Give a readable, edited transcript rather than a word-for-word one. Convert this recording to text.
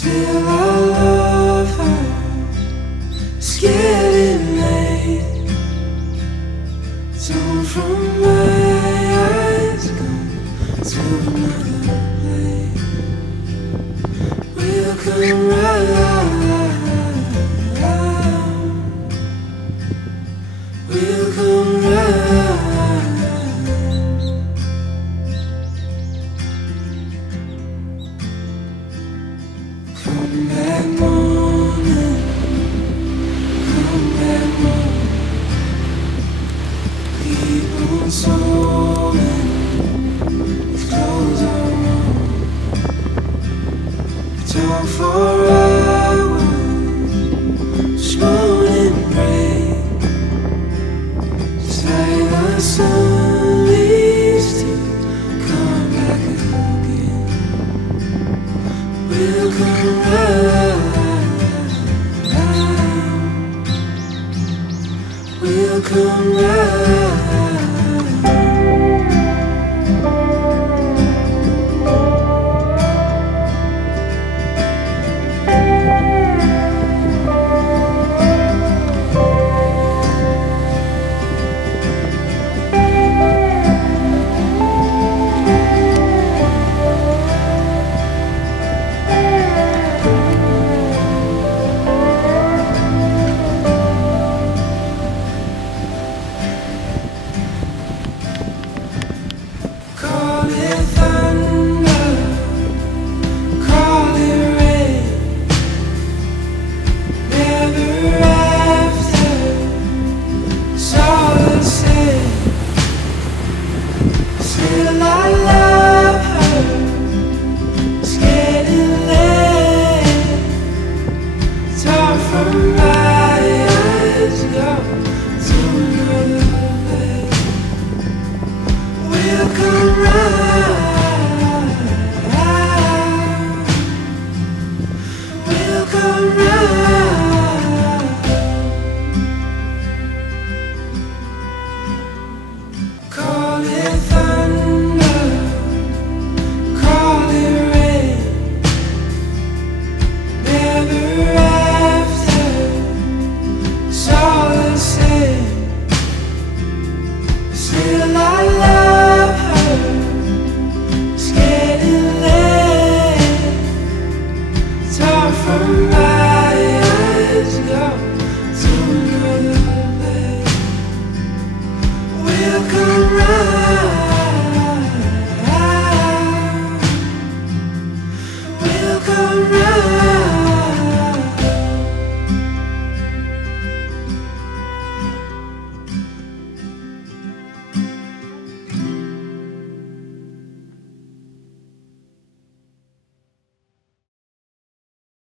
Still I love her. It's getting late. Torn from my eyes, gone to another place. We'll come right. We'll come right. Come back morning. Come back morning. Keep on sewing. These clothes are warm. Talk for hours. This morning rain. Just like the sun leaves to come back again. We'll come right. We'll come right. Call it thunder, call it rain. Never after, it's all the same. Still I love her. It's getting late. Torn from my eyes, go to another place. We'll come right. We'll come right. Call it thunder, call it rain. Never after, it's all the same. Still I love her. It's getting late. Torn from my eyes, go to another place. We'll come right.